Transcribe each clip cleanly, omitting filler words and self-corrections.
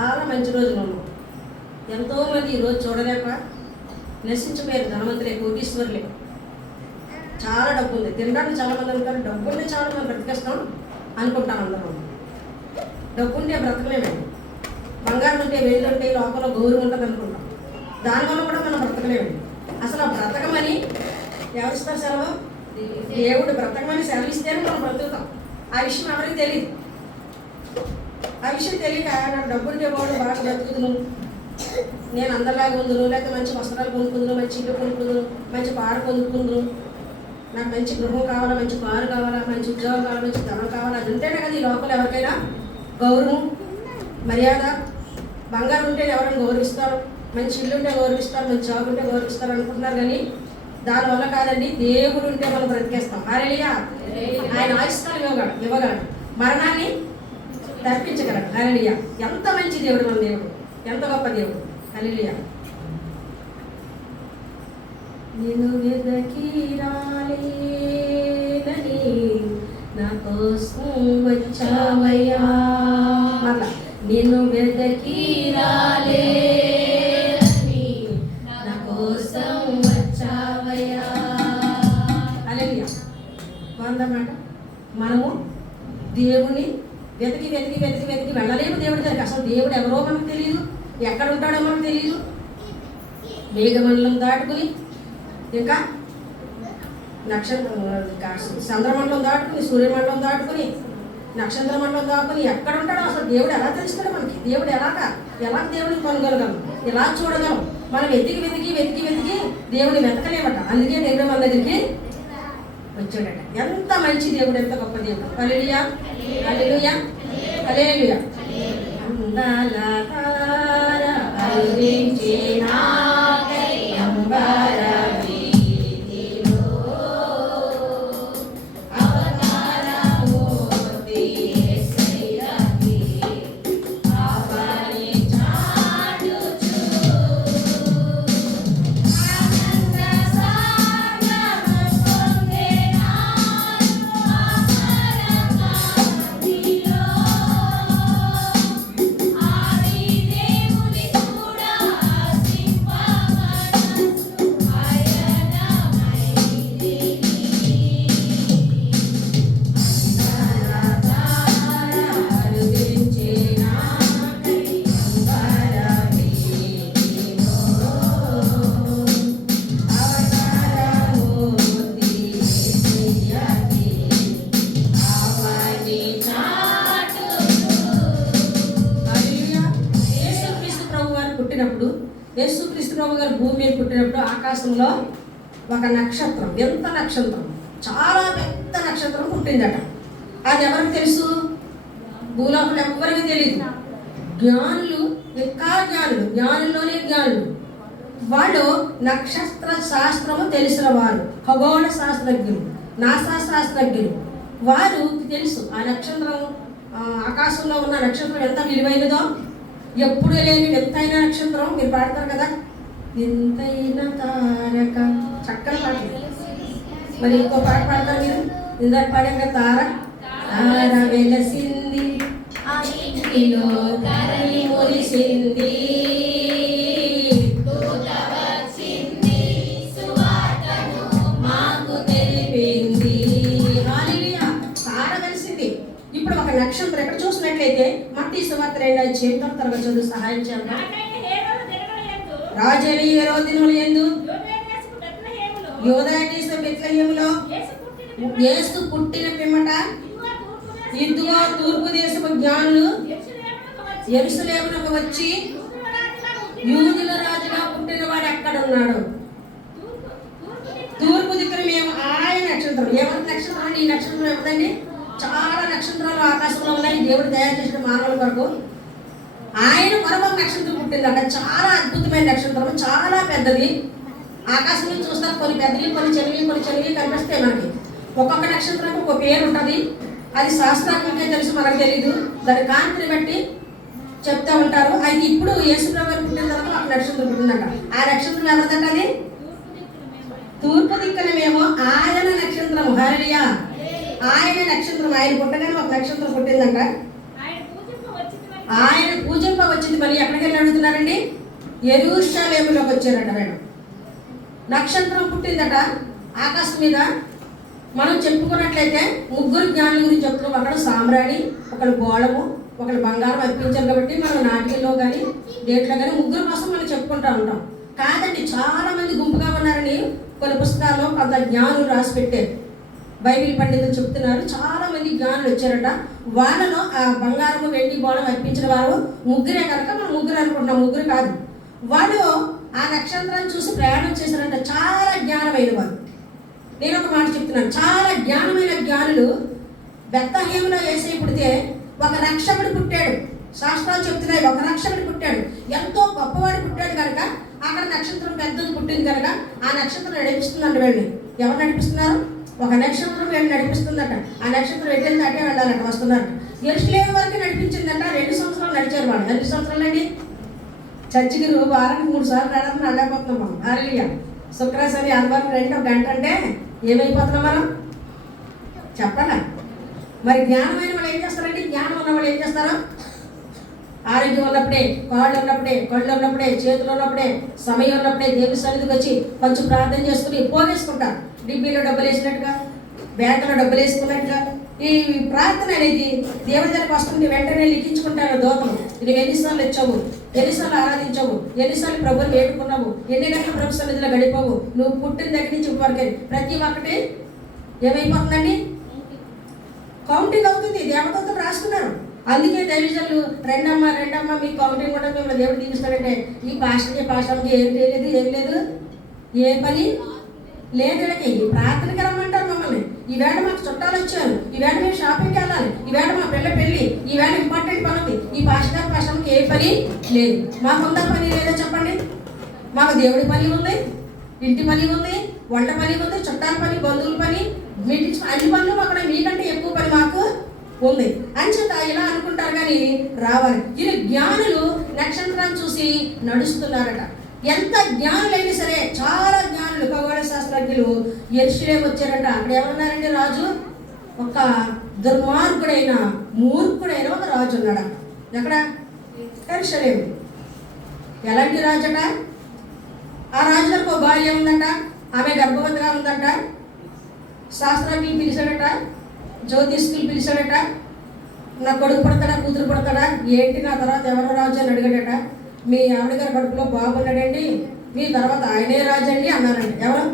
చాలా మంచి రోజులు ఉన్నాం. ఎంతోమంది ఈరోజు చూడలేక నశించిపోయారు. ధనవంతులే, కోటీశ్వరులే, చాలా డబ్బు ఉంది, తినడానికి చాలా మంది ఉంటారు. డబ్బుంటే చాలా మనం బ్రతికేస్తాం అనుకుంటాం అందరం. డబ్బుంటే బ్రతకలేమండి. బంగారం ఉంటే, వెళ్ళు ఉంటే, లోపల గౌరవం ఉంటుంది అనుకుంటాం. దానివల్ల కూడా మనం బ్రతకలేమండి. అసలు ఆ బ్రతకమని ఎవరిస్తారు సెలవు? దేవుడు బ్రతకమని సెలవిస్తేనే మనం బ్రతుకుతాం. ఆ విషయం ఎవరికి తెలియదు. ఆ విషయం తెలియక నాకు డబ్బుంటే వాడు బాగా బ్రతుకుదును, నేను అందరిలాగా ఉందును, లేకపోతే మంచి వస్త్రాలు కొనుక్కుందును, మంచి ఇల్లు కొనుక్కుందును, మంచి పార కొనుక్కుందును, నాకు మంచి గృహం కావాలా, మంచి కారు కావాలా, మంచి ఉద్యోగం కావాలా, మంచి ధనం కావాలా, అది ఉంటేనే కదా ఈ లోపల ఎవరికైనా గౌరవం, మర్యాద. బంగారం ఉంటే ఎవరైనా గౌరవిస్తారు, మంచి ఇల్లు ఉంటే గౌరవిస్తారు, మంచి జాబ్ ఉంటే గౌరవిస్తారు అనుకుంటున్నారు. కానీ దానివల్ల కాదండి, దేవుడు ఉంటే మనం బ్రతికేస్తాం. హల్లెలూయా. ఆయన ఆయుష్కాలం ఇవ్వగలడు, మరణాన్ని తప్పించగలడు. హల్లెలూయా. ఎంత మంచి దేవుడు మన దేవుడు, ఎంత గొప్ప దేవుడు. హల్లెలూయా. నిన్ను వెదకి రాలేదని నా కోసం వచ్చావయ్యా. మళ్ళా నిన్ను వెదకి రాలేదని నా కోసం వచ్చావయ్యా. హల్లెలూయా. బాగుందన్నమాట. మనము దేవుని వెతికి వెతికి వెతికి వెతికి వెళ్ళలేము దేవుడి దగ్గరికి. అసలు దేవుడు ఎవరో మనకు తెలియదు, ఎక్కడ ఉంటాడో మనకు తెలియదు. మేఘమండలం దాటుకుని, ఇంకా చంద్రమండలం దాటుకుని, సూర్యమండలం దాటుకుని, నక్షత్ర మండలం దాటుకుని ఎక్కడ ఉంటాడో అసలు దేవుడు ఎలా తెలుస్తాడో మనకి. దేవుడు ఎలా దేవుడిని కొనగలగలం, ఎలా చూడగలం. మనం వెతికి వెతికి వెతికి వెతికి దేవుడిని వెతకలేమట. అందుకే దేవుడు మన దగ్గరికి వచ్చాడట. ఎంత మంచి దేవుడు, ఎంత గొప్ప దేవుడు. హల్లెలూయా, హల్లెలూయా, హల్లెలూయా. అందాల తార అరుణించే నాకై అంబర వీధిలో అవతారమూర్తి యేసయ్యకి ఆపని చాటుచు ఆనంద సాగరం పొందే నాను ఆపరకాదిలో ఆది దేవుని కూడా సింపమనసు ఆయనమైది. అందాల అరుదించే నాకై అంబర వీధిలో అవతారమూర్తి యేసయ్యకి ఆపని చాటుచు. హల్లెలూయా. యేసుక్రీస్తు ప్రభు గారు పుట్టినప్పుడు, యేసుక్రీస్తు ప్రభు గారు భూమి మీద పుట్టినప్పుడు ఆకాశంలో ఒక నక్షత్రం, ఎంత నక్షత్రం, చాలా పెద్ద నక్షత్రం పుట్టిందట. అది ఎవరికి తెలుసు? భూలోకంలో ఎవరికి తెలియదు. జ్ఞానులు, ఇంకా జ్ఞానులు, జ్ఞానుల్లోనే జ్ఞానులు, వాళ్ళు నక్షత్ర శాస్త్రము తెలిసిన వారు, ఖగోళ శాస్త్రజ్ఞులు, నాసా శాస్త్రజ్ఞులు, వారు తెలుసు ఆ నక్షత్రం, ఆకాశంలో ఉన్న నక్షత్రం ఎంత విలువైనదో. ఎప్పుడు లేని వింతైన నక్షత్రం. మీరు పాడతారు కదా, వింతైన తారక, చక్కని పాట. మరి ఇంకో పాట పాడతారు మీరు, ఇందాక పాడాం కదా, తార తార వెలసింది ఆ ఇంటిలో ధరణి మురిసింది, దూత వచ్చింది సువార్తను మాకు తెలిపింది. హల్లెలూయా. తార వెలిసింది. ఇప్పుడు ఒక నక్షత్రం ఎక్కడ చూసినట్లయితే మత్తయి సువార్త 2:8 తరగతి చదువు సహాయం చేయండి. రాజైన హేరోదును యందు యూదయ దేశం బెత్లెహేములో యేసు పుట్టిన పిమ్మట ఇదిగో తూర్పు దేశపు జ్ఞానులు యెరూషలేమునకు వచ్చి యూదుల రాజుగా పుట్టిన వాడు ఎక్కడ ఉన్నాడు? తూర్పు దిక్కున మేము ఆయన నక్షత్రం. ఎవరి నక్షత్రం అండి? ఈ నక్షత్రం ఎవరిదండి? చాలా నక్షత్రాలు ఆకాశంలో ఉన్నాయి, దేవుడు తయారు చేసిన మానవుల కొరకు. ఆయన కొరకు నక్షత్రం పుట్టిందట. చాలా అద్భుతమైన నక్షత్రం, చాలా పెద్దది. ఆకాశం నుంచి చూస్తారు, కొన్ని పెద్దవి, కొన్ని చెలివి కనిపిస్తాయి మనకి. ఒక్కొక్క నక్షత్రానికి ఒక పేరు ఉంటుంది. అది శాస్త్రాత్మకే తెలుసు, మనకు తెలీదు. దాని కాంతిని బట్టి చెప్తా ఉంటారు. అయితే ఇప్పుడు యేసుప్రభు గారు పుట్టిన తర్వాత ఒక నక్షత్రం పుట్టిందట. ఆ నక్షత్రం ఎవరిదంట? అది తూర్పు దిక్కున మేము ఆయన నక్షత్రం. హల్లెలూయా. ఆయన నక్షత్రం, ఆయన పుట్టగానే ఒక నక్షత్రం పుట్టిందంట. ఆయన పూజింప వచ్చింది. మళ్ళీ ఎక్కడికి వెళ్ళి అడుగుతున్నారండి? యెరూషలేములోకి వచ్చారట. మేడం నక్షత్రం పుట్టిందట ఆకాశం మీద. మనం చెప్పుకున్నట్లయితే ముగ్గురు జ్ఞానుల గురించి చెప్తున్నాం. ఒకడు సామ్రాణి, ఒకడు గోళము, ఒకడు బంగారం అర్పించారు. కాబట్టి మనం నాటికల్లో కానీ డేట్లో కానీ ముగ్గురు కోసం మనం చెప్పుకుంటూ ఉంటాం. కాదండి, చాలా మంది గుంపుగా ఉన్నారని కొన్ని పుస్తకాల్లో కొంత జ్ఞానులు రాసి పెట్టారు. బైబిల్ పండితులు చెప్తున్నారు చాలా మంది జ్ఞానులు వచ్చారట. వాళ్ళలో ఆ బంగారము వెండి గోళం అర్పించిన వారు ముగ్గురే కనుక మనం ముగ్గురు అనుకుంటున్నాం. ముగ్గురు కాదు. వాళ్ళు ఆ నక్షత్రాన్ని చూసి ప్రయాణం చేశారంట. చాలా జ్ఞానమైన వారు. నేను ఒక మాట చెప్తున్నాను, చాలా జ్ఞానమైన జ్ఞానులు. బెత్లెహేములో యేసయ్య పుడితే ఒక రక్షకుడు పుట్టాడు. శాస్త్రాలు చెప్తున్నాయి ఒక రక్షకుడు పుట్టాడు. ఎంతో గొప్పవాడు పుట్టాడు కనుక అక్కడ నక్షత్రం పెద్దది పుట్టింది కనుక ఆ నక్షత్రం నడిపిస్తుందంట. వెళ్ళి ఎవరు నడిపిస్తున్నారు? ఒక నక్షత్రం వెళ్ళి నడిపిస్తుందట. ఆ నక్షత్రం ఎట్టింది అటే వెళ్ళాలంట. వస్తున్నారు. యెరూషలేము వరకు నడిపించిందంట. 2 సంవత్సరాలు నడిచారు వాళ్ళు. 2 సంవత్సరాలు అండి. చర్చికి వారానికి 3 సార్లు రావడానికి నడలేకపోతున్నాం మనం. హల్లెలూయా. శుక్రవారం శని ఆదివారం 2 గంట అంటే ఏమైపోతున్నాం మనం? చెప్పండి. మరి జ్ఞానమైన వాళ్ళు ఏం చేస్తారండి? జ్ఞానం ఉన్న వాళ్ళు ఏం చేస్తారు? ఆరోగ్యం ఉన్నప్పుడే, కాళ్ళు ఉన్నప్పుడే, కళ్ళు ఉన్నప్పుడే, చేతులు ఉన్నప్పుడే, సమయం ఉన్నప్పుడే దేవుని సన్నిధికి వచ్చి కొంచెం ప్రార్థన చేసుకుని పోగేసుకుంటారు. డిబ్బీలో డబ్బులు వేసినట్టుగా, బ్యాంకులో డబ్బులు వేసుకున్నట్టుగా. ఈ ప్రార్థన అనేది దేవుడి దగ్గరకు వస్తుంది. వెంటనే లిఖించుకుంటారు దూతలు. నువ్వు ఎన్నిసార్లు వచ్చావు, ఎన్నిసార్లు ఆరాధించావు, ఎన్నిసార్లు ప్రభుని వేడుకున్నావు, ఎన్ని గంటల ప్రభు సన్నిధిలో గడిపావు, నువ్వు పుట్టిన దగ్గర నుంచి వరకు ప్రతి ఒక్కటి ఏమైపోతుందండి? కౌంటింగ్ అవుతుంది. దేవదూతలు రాస్తున్నారు. అందుకే దైవజనులు రెండమ్మ మీ కౌంటింగ్ కూడా మిమ్మల్ని దేవుడు దీవిస్తాడంటే ఈ పాస్టర్కి ఏం లేదు, ఏ పని లేదు. వీళ్ళకి ఈ ప్రార్థనకి రమ్మంటారు మమ్మల్ని. ఈవేళ మాకు చుట్టాలు వచ్చారు, ఈవేళ మేము షాపింగ్కి వెళ్ళాలి, ఈవేళ మా పిల్ల పెళ్ళి, ఈవేళ ఇంపార్టెంట్ పని ఉంది. ఈ పాస్టర్కి ఏ పని లేదు. మాకుందా పని లేదో చెప్పండి? మాకు దేవుడి పని ఉంది, ఇంటి పని ఉంది, వంట పని ఉంది, చుట్టాల పని, బంధువుల పని, మీటింగ్స్, అన్ని పనులు అక్కడ మీకంటే ఎక్కువ పని మాకు ఉంది అని చేత ఇలా అనుకుంటారు. కానీ రావాలి. ఇది జ్ఞానులు నక్షత్రాన్ని చూసి నడుస్తున్నారట. ఎంత జ్ఞానులైనా సరే, చాలా జ్ఞానులు ఖగోళ శాస్త్రజ్ఞులు యెరూషలేము వచ్చారట. అక్కడ ఎవరున్నారండి? రాజు. ఒక దుర్మార్గుడైన మూర్ఖుడైన ఒక రాజు ఉన్నాడు. ఎక్కడ? యెరూషలేము. ఎలాంటి రాజట? ఆ రాజులకు ఒక భార్య ఉందంట. ఆమె గర్భవతిగా ఉందంట. శాస్త్రాన్ని పిలిచాడట, జ్యోతిష్కులు పిలిచాడట. నా కొడుకు పడతాడా, కూతురు పడతాడా, ఏంటి నా తర్వాత ఎవరో రాజు అని అడిగాడట. మీ ఆవిడ గారి కడుపులో బాగున్నాడండి, మీ తర్వాత ఆయనే రాజు అండి అన్నారండి. ఎవరు?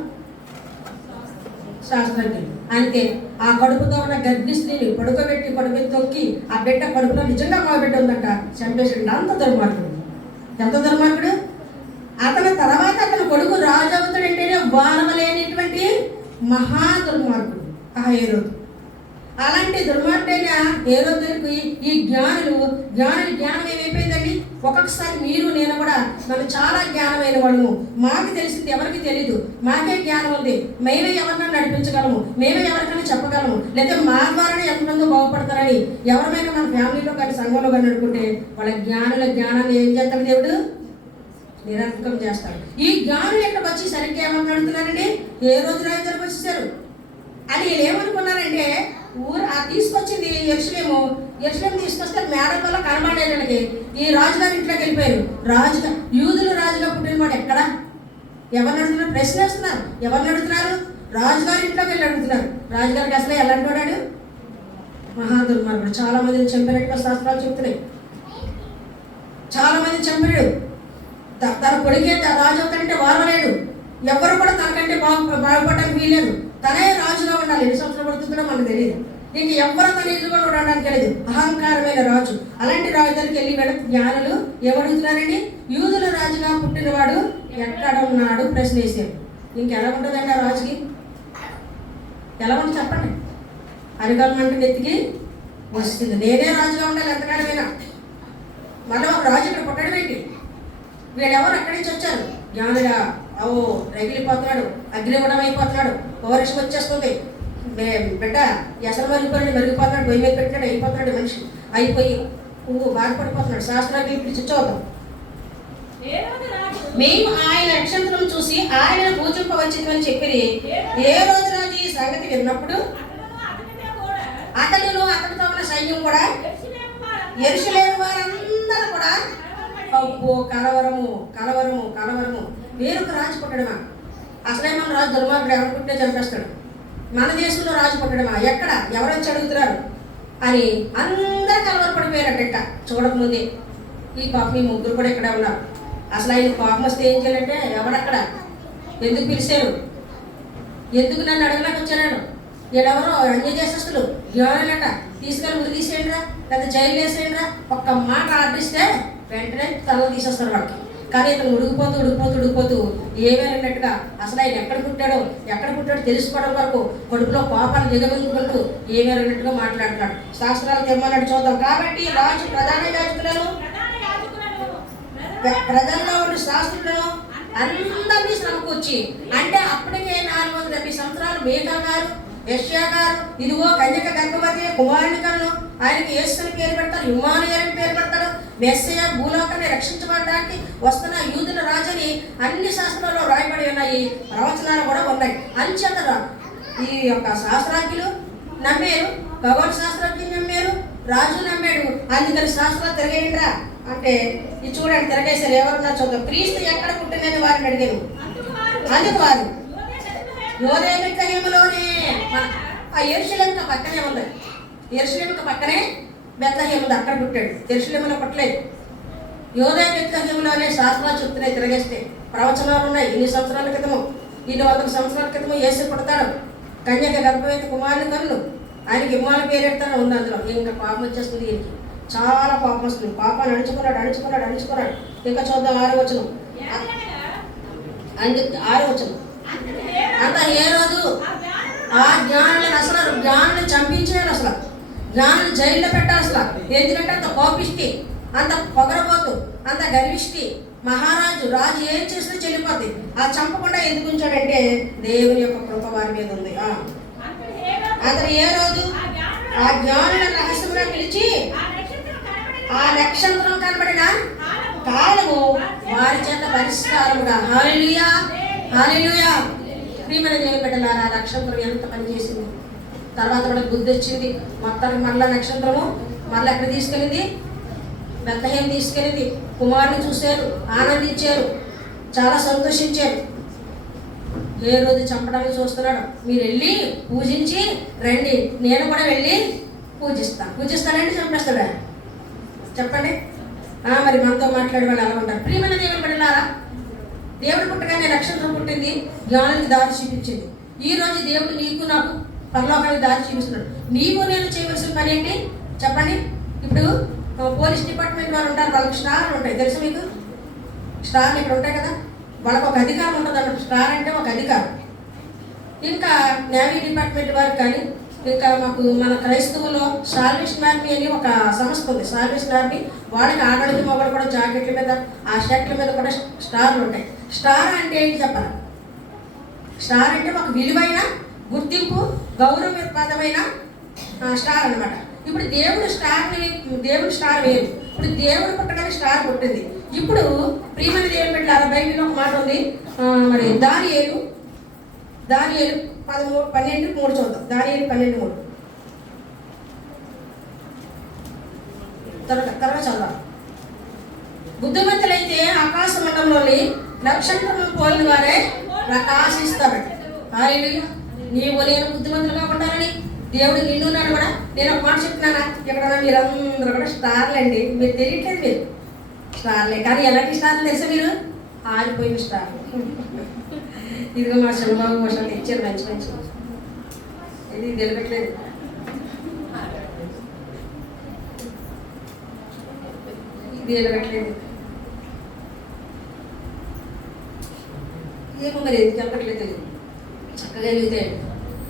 శాస్త్రజ్ఞులు. అంతే. ఆ కడుపుతో ఉన్న గర్భిణీ స్త్రీని పడుకోబెట్టి తొక్కి ఆ బిడ్డ కడుపులో నిజంగా మా బిడ్డ ఉందంట. చంపేసాడు. అంత దుర్మార్గుడు. ఎంత దుర్మార్గుడు! అతని తర్వాత అతని కొడుకు రాజు అవుతాడంటేనే వారమలేనిటువంటి మహా దుర్మార్గుడు ఆ హేరోదు. అలాంటి దుర్మార్గైన హేరోదుకు ఈ జ్ఞానం ఏమైపోయిందండి? ఒక్కొక్కసారి మీరు నేను కూడా మనం చాలా జ్ఞానమైన వాళ్ళము. మాకు తెలిసింది ఎవరికి తెలీదు, మాకే జ్ఞానం ఉంది, మేమే ఎవరినైనా నడిపించగలము, మేమే ఎవరికైనా చెప్పగలము, లేదా మా ద్వారానే ఎంతమంది బాగుపడతారని ఎవరిమైనా మన ఫ్యామిలీలో కానీ సంఘంలో కానీ అనుకుంటే వాళ్ళ జ్ఞానాన్ని ఏం చేస్తాడు దేవుడు? నిరర్థకం చేస్తాడు. ఈ జ్ఞానులు ఎక్కడికి వచ్చి సరిగ్గా ఏమని అడుగుతున్నారండి? హేరోదు రాజు దగ్గరకు వచ్చేసారు. అని వీళ్ళు ఏమనుకున్నారంటే తీసుకొచ్చింది యెరూషలేము తీసుకొస్తే మేడం వల్ల కనబడేది వీళ్ళకి. ఈ రాజుగారి ఇంట్లోకి వెళ్ళిపోయారు. యూదులు రాజుగా పుట్టిన వాడు ఎక్కడ? ఎవరిని అడుగుతున్నారు? ప్రశ్న వేస్తున్నారు. ఎవరిని అడుగుతున్నారు? రాజుగారి ఇంట్లోకి వెళ్ళి అడుగుతున్నారు. రాజుగారికి అసలు ఎలాంటి వాడాడు? మహాదుర్మార్గుడు. చాలా మందిని చంపినట్టుగా శాస్త్రాలు చెప్తున్నాయి. చాలా మందిని చంపాడు. తన కొడుకే రాజు అవుతాడంటే వారలేడు. ఎవరు కూడా తనకంటే బాగుపడడానికి వీలేదు. తనే రాజుగా ఉండాలి. 2 సంవత్సరాలు పడుతుందో మనకు తెలియదు. ఇంక ఎవరు తన ఇల్లు కూడా ఉండడానికి లేదు. అహంకారమైన రాజు. అలాంటి రాజు దగ్గరికి వెళ్ళి వెళ్ళి జ్ఞానులు ఏమడుగుతున్నారండి? యూదుల రాజుగా పుట్టినవాడు ఎక్కడ ఉన్నాడు ప్రశ్న వేసారు. ఇంకెలా ఉంటుందండి ఆ రాజుకి? ఎలా ఉంటుంది చెప్పండి? అరిగలమంట నెత్తికి వస్తుంది. నేనే రాజుగా ఉండాలి ఎంతకాలమైనా. మళ్ళీ ఒక రాజు ఇక్కడ పుట్టడం ఏంటి? వీళ్ళెవరు అక్కడి నుంచి వచ్చారు? జ్ఞానుగా. రగిలిపోతున్నాడు, అగ్నిగుణం అయిపోతున్నాడు, పౌరుషం వచ్చేస్తుంది. బిడ్డ ఎసలు మరిగిపోతున్నాడు, భయం మీద పెట్టినాడు, అయిపోతున్నాడు మనిషి. అయిపోయి బాధపడిపోతున్నాడు. శాస్త్రాన్ని పిలిచి చూద్దాం. మేము ఆయన నక్షత్రం చూసి ఆయన పూజింపవచ్చిందని చెప్పి ఏ రోజు రాజు ఈ సంగతి విన్నప్పుడు అతడును అతడితో ఉన్న సైన్యం కూడా యెరూషలేము వారందరూ అందరూ కూడా అబ్బో కలవరము కలవరము కలవరము. వేరొక రాజు పుట్టడమా? అసలే మన రాజు దుర్మార్గుడు, ఎవరు పుట్టినా చంపేస్తాడు. మన దేశంలో రాజు పుట్టడమా? ఎక్కడ ఎవరొచ్చి అడుగుతున్నారు అని అందరూ కలవరపడిపోయారట చూడకముందే. ఈ పాప ఈ ముగ్గురు కూడా ఇక్కడే ఉన్నారు. అసలు ఆయన కోపం వస్తే ఏం చేయాలంటే, ఎవడక్కడ, ఎందుకు పిలిచారు, ఎందుకు నన్ను అడగలేక వచ్చాను, వీళ్ళెవరో అన్యదేశస్తులు జ్ఞానులట, తీసుకెళ్ళి ఉరి తీసేయండిరా లేదా జైలు వేసేయండిరా, ఒక్క మాట ఆడిస్తే వెంటనే తల తీసేస్తారు వాళ్ళకి. కానీ ఇతను ఉడికిపోతూ ఏమేనట్టుగా అసలు ఆయన ఎక్కడ పుట్టాడో తెలుసుకోవడం వరకు కడుపులో కోపాలు దిగమింగుకుంటూ ఏమేనట్టుగా మాట్లాడుతున్నాడు. శాస్త్రాలు తెమ్మన్నాడు చూద్దాం. కాబట్టి రాజు ప్రధాన యాజకులను, ప్రజల్లో ఉండే శాస్త్రులను అందరినీ సమకూర్చి, అంటే అప్పటికే 470 సంవత్సరాలు మీకా గారు, యెషయా గారు, ఇదిగో కన్యక గర్భవతి కుమారుని కన్ను, ఆయనకి యేసుని పేరు పెడతారు, ఇమ్మానుయేలు అని పేరు పెడతారు, మెస్సయ భూలోకాన్ని రక్షించబడడానికి వస్తున్న యూదుల రాజని అన్ని శాస్త్రాల్లో రాయబడి ఉన్నాయి, ప్రవచనాలు కూడా ఉన్నాయి. అంచేత ఈ యొక్క శాస్త్రాజ్ఞులు నమ్మారు, ఖగోళ శాస్త్రజ్ఞులు నమ్మారు, రాజు నమ్మాడు. అందుకని శాస్త్రాలు తిరగేయండిరా అంటే ఇది చూడండి, తిరగేశారు. ఎవరన్నా చూద్దాం. క్రీస్తు ఎక్కడ పుట్టినని వారిని అడిగాను. అందుకు వారు యోదేయ బెత్లెహేములోనే, ఆ యెరూషలేముకు పక్కనే ఉంది, యెరూషలేముకు పక్కనే బెత్లెహేము ఉంది, అక్కడ పుట్టాడు. యెరూషలేములో పుట్టలేదు. యోదేయ బెత్లెహేములోనే శాస్త్రాలు చెప్తున్నాయి. తిరగేస్తే ప్రవచనాలు ఉన్నాయి. ఇన్ని సంవత్సరాల క్రితము, 200 సంవత్సరాల క్రితము యేసు పుడతాడు, కన్యక గర్భవతి కుమారుని కన్ను, ఆయనకి ఇమ్మాల పేరు పెడతాను ఉంది అందులో. ఇంకా పాపం వచ్చేస్తుంది, ఈయనకి చాలా పాపం వస్తుంది. పాపాన్ని అణుచుకున్నాడు. ఇంకా చూద్దాం 6వ వచనం. అందుకు 6వ వచనం. అంత ఏ రోజు ఆ జ్ఞానులను అసలు జ్ఞానులను చంపించేయాలి, అసలు జ్ఞానులను జైల్లో పెట్టాలి. అసలు ఎందుకంటే అంత కోపిష్టి, అంత పొగరబోతు, అంత గర్విష్టి రాజు ఏం చేసినా చెల్లిపోతుంది. ఆ చంపకుండా ఎందుకు ఉంచాడంటే దేవుని యొక్క కృప వారి మీద ఉంది. అతను ఏ రోజు ఆ జ్ఞానుల రహస్యంగా పిలిచి ఆ నక్షత్రం కనబడిన కాలము వారి చేత పరిష్కారముగా. హల్లెలూయా హల్లెలూయా. ప్రియమైన దేవుని బిడ్డలారా, నక్షత్రం ఎంత పనిచేసింది. తర్వాత మనకు బుద్ధి వచ్చింది. మొత్తానికి మళ్ళా నక్షత్రము మళ్ళీ ఎక్కడ తీసుకెళ్ళింది? బెత్లెహేము తీసుకెళ్ళింది. కుమారుని చూశారు, ఆనందించారు, చాలా సంతోషించారు. ఏ రోజు చంపడానికి చూస్తున్నాడు. మీరు వెళ్ళి పూజించి రండి, నేను కూడా వెళ్ళి పూజిస్తానంటే చంపేస్తాడా? చెప్పండి. మరి మనతో మాట్లాడే వాళ్ళు ఎలా ఉంటారు? ప్రియమైన దేవుని బిడ్డలారా, దేవుడు పుట్టగానే నక్షత్రం పుట్టింది, జ్ఞానానికి దారి చూపించింది. ఈ రోజు దేవుడు నీకు నాకు పరలోకానికి దారి చూపిస్తున్నాడు. నీవు నేను చేయవలసిన పని ఏంటి చెప్పండి? ఇప్పుడు పోలీస్ డిపార్ట్మెంట్ వాళ్ళు ఉంటారు, వాళ్ళకి స్టార్లు ఉంటాయి, తెలుసు మీకు? స్టార్లు ఇక్కడ ఉంటాయి కదా, వాళ్ళకు ఒక అధికారం ఉంటుంది అన్నట్టు. స్టార్ అంటే ఒక అధికారం. ఇంకా నేవీ డిపార్ట్మెంట్ వారికి కానీ, ఇంకా మాకు మన క్రైస్తవులో సాల్వేషన్ ఆర్మీ అని ఒక సంస్థ ఉంది. సాల్వేషన్ ఆర్మీ వాళ్ళకి ఆడవాళ్ళకి మొగలు కూడా జాకెట్ల మీద, ఆ షర్ట్ల మీద కూడా స్టార్లు ఉంటాయి. స్టార్ అంటే ఏంటి చెప్పాలి? స్టార్ అంటే ఒక విలువైన గుర్తింపు, గౌరవప్రదమైన స్టార్ అనమాట. ఇప్పుడు దేవుడు స్టార్ వేరు. ఇప్పుడు దేవుడు పుట్టగానే స్టార్ పుట్టింది. ఇప్పుడు ప్రియమైన దేవుని బిడ్డలారా, బైబిల్లో ఒక మాట ఉంది. మరి దానియేలు 12:3 చూద్దాం. దానియేలు 12:3 తర్వాత చదవాలి. బుద్ధిమంతులైతే ఆకాశ మండలంలోని నక్షత్రం పోలిన వారే ప్రకాశిస్తాడు. హల్లెలూయా. నీవు నేను బుద్ధిమంతులుగా ఉండాలని దేవుడు నిన్నున్నాడు కూడా. నేను ఒక మాట చెప్తున్నానా, ఇక్కడ మీరందరూ కూడా స్టార్లు అండి. మీరు తెలియట్లేదు, మీరు స్టార్లే. కానీ ఎలాంటి స్టార్లు తెలుసా మీరు? ఆరిపోయిన స్టార్లు. ఇదిగో మా చంద్రబాబు వర్షాలు తెచ్చారు మంచి ఇది తెలియట్లేదు. ఇది వెలగట్లేదు, ఏమో మరి ఎందుకు వెళ్ళట్లేదు తెలియదు. చక్కగా వెలిగితే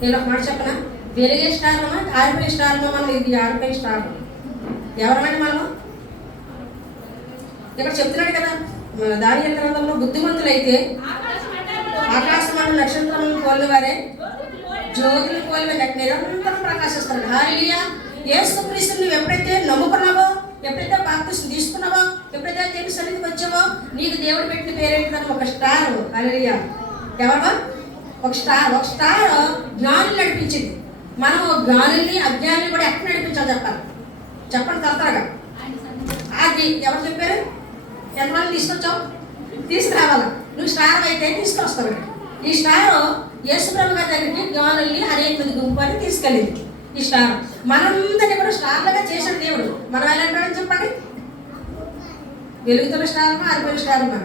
నేను ఒక మాట చెప్పనా, వెలిగే స్టార్లమా ఆరిపోయిన స్టార్లమా? మనం ఇది ఆరిపోయిన స్టార్లు. ఎవరమండి మనము? ఇక్కడ చెప్తున్నాడు కదా దానియేలు గ్రంథంలో, బుద్ధిమంతులైతే ఆకాశమండల నక్షత్రములను పోలిన వారే జ్యోతులు పోలిన నిరంతరం ప్రకాశిస్తాడు. హల్లెలూయా. యేసుక్రీస్తుని నువ్వు ఎప్పుడైతే నమ్ముకున్నావో, ఎప్పుడైతే బాప్తిసం తీసుకున్నావో, ఎప్పుడైతే దేవుని సన్నిధికి వచ్చావో, నీకు దేవుడు పెట్టిన పేరేంటి? ఒక స్టార్. హల్లెలూయా. ఎవరో ఒక స్టార్ జ్ఞానులు నడిపించింది. మనము జ్ఞానుల్ని అజ్ఞానుల్ని కూడా ఎక్కడ నడిపించాలి చెప్పాలి? చెప్పండి తరతరగా. ఆ అది ఎవరు చెప్పారు? ఎంతమంది తీసుకొచ్చావు? తీసుకురావాలా. నువ్వు స్టార్ అయితే తీసుకొస్తావు. ఈ స్టార్ యేసుప్రభు గారి దగ్గరికి జ్ఞానుల్ని అనేక మంది గుంపుని తీసుకెళ్ళింది. ఈ స్టార్ మనందరినీ కూడా స్టార్లుగా చేశాడు దేవుడు. మనం ఎలా అంటాడని చెప్పండి? వెలుగుతున్న స్టార్మా, ఆరిపోయిన స్టార్మా?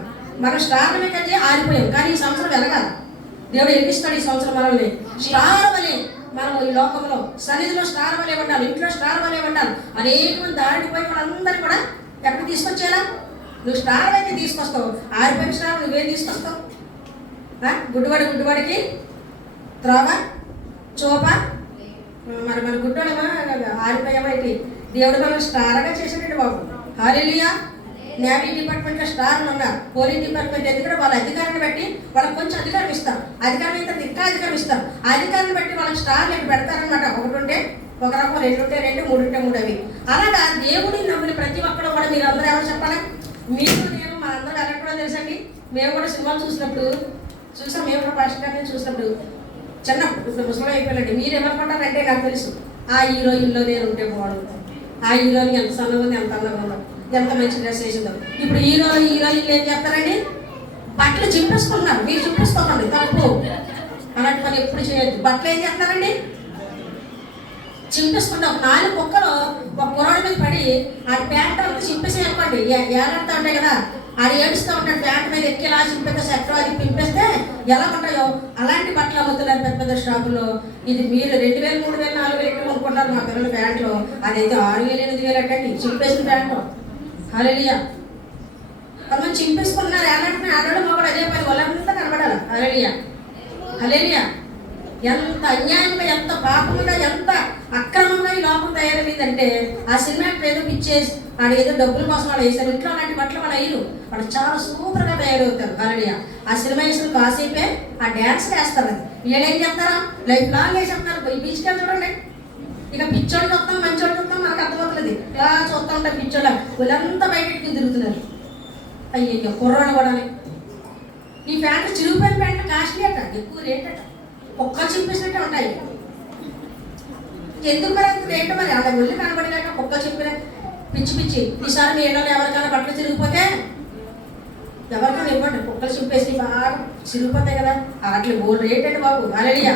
మనం స్టార్లమే కదా ఆరిపోయాం, కానీ ఈ సంవత్సరం వెలగాలి. దేవుడు ఎక్కిస్తాడు ఈ సంవత్సరం మనల్ని స్టార్ వలె. మనం ఈ లోకంలో సన్నిధిలో స్టార్ వలె ఉండాలి, ఇంట్లో స్టార్ వలె ఉండాలి. అనేక మంది దారిపోయి వాళ్ళందరూ కూడా ఎక్కడ తీసుకొచ్చేలా? నువ్వు స్టార్ అయితే తీసుకొస్తావు, ఆరిపోయిన స్టార్ నువ్వేం తీసుకొస్తావు? గుడ్డివాడికి త్రోవ చోప. మరి మన గుడ్డోడేమో ఆరిపోయామేంటి? దేవుడు మనం స్టార్గా చేసాడండి బాబు. హల్లెలూయా. నేవీ డిపార్ట్మెంట్లో స్టార్లు ఉన్నారు, పోలీస్ డిపార్ట్మెంట్ ఎందుకంటే వాళ్ళ అధికారాన్ని బట్టి వాళ్ళకి కొంచెం అధికారం ఇస్తారు, అధికారం అయితే ఇంకా అధికారం ఇస్తారు. అధికారాన్ని బట్టి వాళ్ళకి స్టార్లు ఇక్కడ పెడతారనమాట. ఒకటి ఉంటే ఒక రకం, రెండు ఉంటే రెండు, మూడు ఉంటే మూడు. అవి అలాగా దేవుడిని నమ్మిన ప్రతి ఒక్కరు కూడా మీరు అందరూ ఎవరు చెప్పాలి? మీరు నేను మనందరూ ఎలా కూడా తెలుసండి. మేము కూడా సినిమాలు చూసినప్పుడు చూసాం, మేము కూడా ఫస్ట్ గారిని చూసినప్పుడు చిన్నప్పుడు, ఇప్పుడు ముసలి అయిపోయాలండి. మీరు ఏమనుకుంటారంటే నాకు తెలుసు, ఆ హీరోయిన్లో నేను ఉంటే బాగుంటుంది, ఆ హీరోయిన్ ఎంత సన్నగా ఉంది, ఎంత అందంగా ఉందో, ఎంత మంచి డ్రెస్ వేసిందో. ఇప్పుడు హీరోయిన్లు ఏం చేస్తారండి? బట్టలు చింపేసుకుంటున్నారు. మీరు చింపేసుకోకండి, తప్పు. అలాంటి పని ఎప్పుడు చేయొద్దు. బట్టలు ఏం చేస్తారండి? చింపేసుకుంటాం. 4 కుక్కలు ఒక కుర్రాడి మీద పడి ఆ ప్యాంట్ అంతా చింపేసేయకండి. ఏలాడుతూ ఉంటాయి కదా, అది ఏడుస్తూ ఉంటాడు. ప్యాంట్ మీద ఎక్కేలా చింపేస్తే సెక్టర్ అది పింపేస్తే ఎలా ఉంటాయో అలాంటి బట్టలు అమ్ముతున్నారు పెద్ద పెద్ద షాపుల్లో. ఇది మీరు 2000, 3000, 4000 ఎక్కడ కొనుక్కుంటారు మా పిల్లల ప్యాంట్లో. అదైతే 6000, 8000 అట్టండి చింపేసిన ప్యాంటు. హల్లెలూయా. కొంతమంది చింపేసుకుంటున్నారు. ఎలాంటి ఆడవాళ్ళు మగవాడు అదే పని, వాళ్ళంతా కనబడాలి. హల్లెలూయా. హల్లెలూయా. ఎంత అన్యాయంగా, ఎంత పాపంగా, ఎంత అక్రమంగా ఈ లోపం తయారైందంటే ఆ సినిమాకి ఏదో పిచ్చేసి వాడు ఏదో డబ్బుల కోసం వాళ్ళు వేసారు. ఇంట్లో అలాంటి బట్టలు వాళ్ళు అయ్యారు, వాళ్ళు చాలా సూపర్గా తయారవుతారు. హల్లెలూయా. ఆ సినిమా వేసిన కాసేపే ఆ డ్యాన్స్ వేస్తారు. అది వీళ్ళేం చేస్తారా? లైఫ్ లాంగ్ వేసేస్తారు. ఈ బీచ్కి చూడండి, ఇక పిచ్చోళ్ళు చూస్తాం, మంచోళ్ళు చూస్తాం, మనకు అర్థమవుతుంది. ఇలా చూస్తూ ఉంటాం పిచ్చోళ్ళ. వీళ్ళంతా బయటెట్టుకుని తిరుగుతున్నారు. అయ్యో కుర్రాడు కూడా. ఈ ప్యాంటు చిరుగుపోయిన ప్యాంటు కాస్ట్లీ అట, ఎక్కువ రేట్ అట, కుక్కలు చింపేసినట్టే ఉంటాయి. ఎందుకు మరి అంత రేటు? మరి అలా ఒళ్ళు కనబడలేక కుక్కలు చింపిన పిచ్చి పిచ్చి. ఈసారి మీ ఎండలో ఎవరికైనా బట్టలు చిరిగిపోతే ఎవరికైనా ఇవ్వండి. కుక్కలు చింపేసి బాగా చిరిగిపోతాయి కదా, వాటి గోల్డ్ రేట్ అండి బాబు. హల్లెలూయా.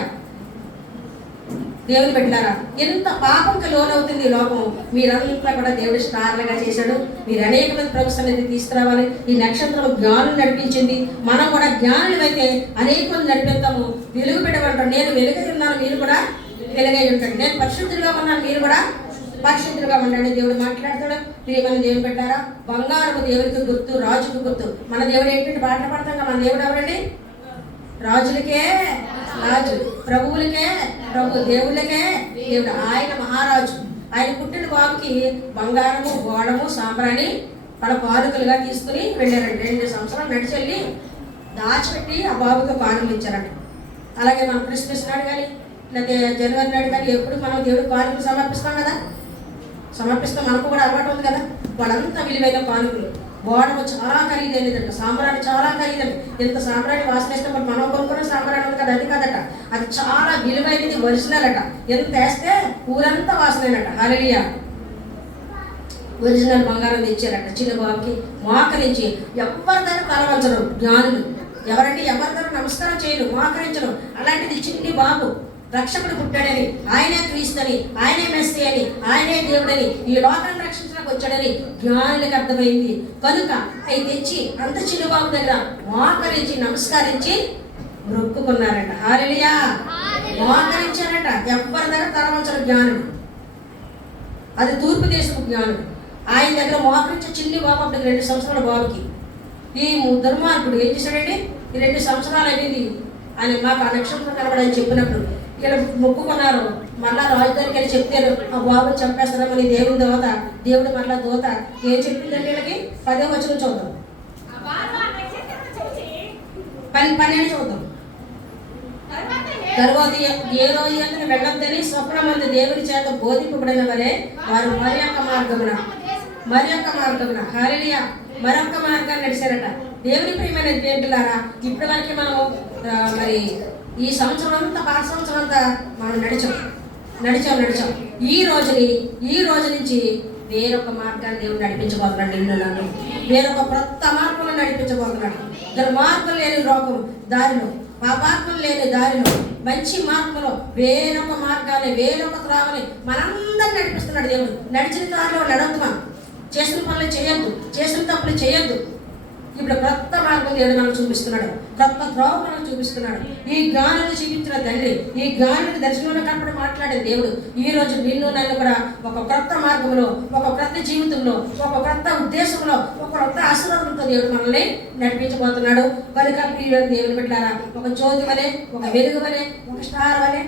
దేవుని పెట్టారా? ఎంత పాపంకి లోనవుతుంది ఈ లోకం. మీరంతా కూడా దేవుడు స్టార్లుగా చేశాడు. మీరు అనేక మంది ప్రభు సన్నిధికి తీసుకురావాలి. ఈ నక్షత్రం జ్ఞానం నడిపించింది. మనం కూడా జ్ఞానులు అయితే అనేక మంది నడిపిస్తాము. వెలుగు పెట్టమంటాడు. నేను వెలుగై ఉన్నాను, మీరు కూడా వెలుగై ఉంటాడు. నేను పరిశుద్ధులుగా ఉన్నాను, మీరు కూడా పరిశుద్ధులుగా ఉండండి. దేవుడు మాట్లాడుతాడు. ప్రియమైన దేవుడు పెట్టారా? బంగారము దేవుడికి గుర్తు, రాజుకు గుర్తు. మన దేవుడు ఏంటంటే పాటలు పడతాం. మన దేవుడు ఎవరండి? రాజులకే రాజు, ప్రభువులకే ప్రభు, దేవుళ్ళకే దేవుడు. ఆయన మహారాజు. ఆయన పుట్టిన బాబుకి బంగారము, గోడము, సాంబ్రాణి వాళ్ళ కానుకలుగా తీసుకుని వెళ్ళారండి. 2 సంవత్సరాలు నడిచెళ్ళి దాచిపెట్టి ఆ బాబుకి కానుకలు ఇచ్చారంట. అలాగే మనం క్రిస్మస్ నాడు కానీ లేకపోతే జనవరి నాడు కానీ ఎప్పుడు మనం దేవుడికి కానుకలు సమర్పిస్తాం కదా, సమర్పిస్తాం. మనకు కూడా అలవాటు ఉంది కదా. వాళ్ళంతా విలువైన కానుకలు. గోడము చాలా ఖరీదైనదంట, సాంబ్రాణి చాలా ఖరీదండి. ఎంత సాంబ్రాణి వాసన ఇష్టపడి మనం కొనుక్కున్న సాంబ్రాణి ఉంది కదా, అది కాదట, అది చాలా విలువైనది, ఒరిజినల్ అట. ఎంత వేస్తే ఊరంతా వాసనట. హల్లెలూయా. ఒరిజినల్ బంగారం తెచ్చారట. చిన్న బాబుకి మోకరించి ఎవరి దగ్గర తల వంచరు జ్ఞానులు. ఎవరంటే ఎవరి దగ్గర నమస్కారం చేయరు, మోకరించరు. అలాంటిది చిన్ని బాబు రక్షకుడు పుట్టాడని, ఆయనే క్రీస్తుని, ఆయనే మెస్సీ అని, ఆయనే దేవుడని, ఈ లోకాన్ని రక్షించడానికి వచ్చాడని జ్ఞానులకు అర్థమైంది. కనుక అవి తెచ్చి అంత చిన్నబాబు దగ్గర మోకరించి నమస్కరించి మొక్కుకున్నారంట. హల్లెలూయా. మోకరించారంట. ఎవరి దగ్గర తలవంచరు జ్ఞానుడు. అది తూర్పు దేశపు జ్ఞానుడు. ఆయన దగ్గర మోకరించి చిన్ని బాబు, అప్పుడు 2 సంవత్సరాల బాబుకి. ఈ దుర్మార్గుడు ఏం చేశాడండి? ఈ 2 సంవత్సరాలు అయింది ఆయన మాకు ఆ నక్షత్రం కనబడని చెప్పినప్పుడు ఇలా మొక్కుకున్నారు. మళ్ళా రాజధానికి వెళ్ళి చెప్తారు, ఆ బాబుని చంపేస్తారని దేవుని దోత. దేవుడు మళ్ళా దోత ఏం చెప్పిందంటే వీళ్ళకి 10వ వచనం చూద్దాం, 12 చూద్దాం. తర్వాత ఏదో ఎందుకు వెళ్ళొద్దని స్వప్నమందు దేవుని చేత బోధింపబడిన వరే వారు మరొక మార్గమున హల్లెలూయా మరొక మార్గాన్ని నడిచారట. దేవుని ప్రియమైన దేవులారా, ఇప్పటి వరకు మనం మరి ఈ సంవత్సరం అంతా, పాత సంవత్సరం అంతా మనం నడిచాం. ఈ రోజు నుంచి వేరొక మార్గాన్ని దేవుడు నడిపించబోతున్నాడు. నిన్ను నన్ను వేరొక క్రొత్త మార్గంలో నడిపించబోతున్నాడు. దుర్మార్గం లేని లోకం దారిలో, పాపాత్మలు లేని దారిలో, మంచి మార్గంలో వేరొక మార్గాన్ని, వేరొక త్రావని మనందరినీ నడిపిస్తున్నాడు దేవుడు. నడిచిన దారిలో నడవద్దు, చేసిన పనులు చేయొద్దు, చేసిన తప్పులు చేయొద్దు. ఇప్పుడు క్రొత్త మార్గం దేవుడు మనకు చూపిస్తున్నాడు, క్రొత్త త్రోవ మనకు చూపిస్తున్నాడు. ఈ గాలిని చూపించిన తండ్రి, ఈ గాలిని దర్శనంలో కనపడి మాట్లాడే దేవుడు ఈ రోజు నిన్ను నన్ను కూడా ఒక క్రొత్త మార్గంలో, ఒక క్రొత్త జీవితంలో, ఒక క్రొత్త ఉద్దేశంలో, ఒక క్రొత్త ఆశీర్వాదంతో దేవుడు మనల్ని నడిపించబోతున్నాడు. కనుక ప్రియులైన దేవుని బిడ్డలారా, ఒక జ్యోతి వలె, ఒక వెలుగు వలె, ఒక స్టార్ వలె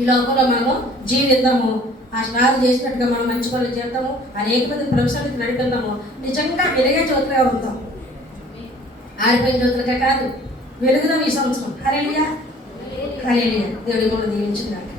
ఈ లోకంలో మనము జీవిద్దాము. ఆ స్టార్ చేసినట్టుగా మనం మంచి పనులు చేద్దాము, అనేక మంది ప్రొఫెసర్లకు నడిపిద్దాము. నిజంగా వెలిగే జ్యోతిగా ఉంటాం, ఆరిపోయిన జ్యోతులుగా కాదు. వెలుగుదాం ఈ సంవత్సరం. హల్లెలూయా, హల్లెలూయా. దేవుడి కూడా దీవించుగాక.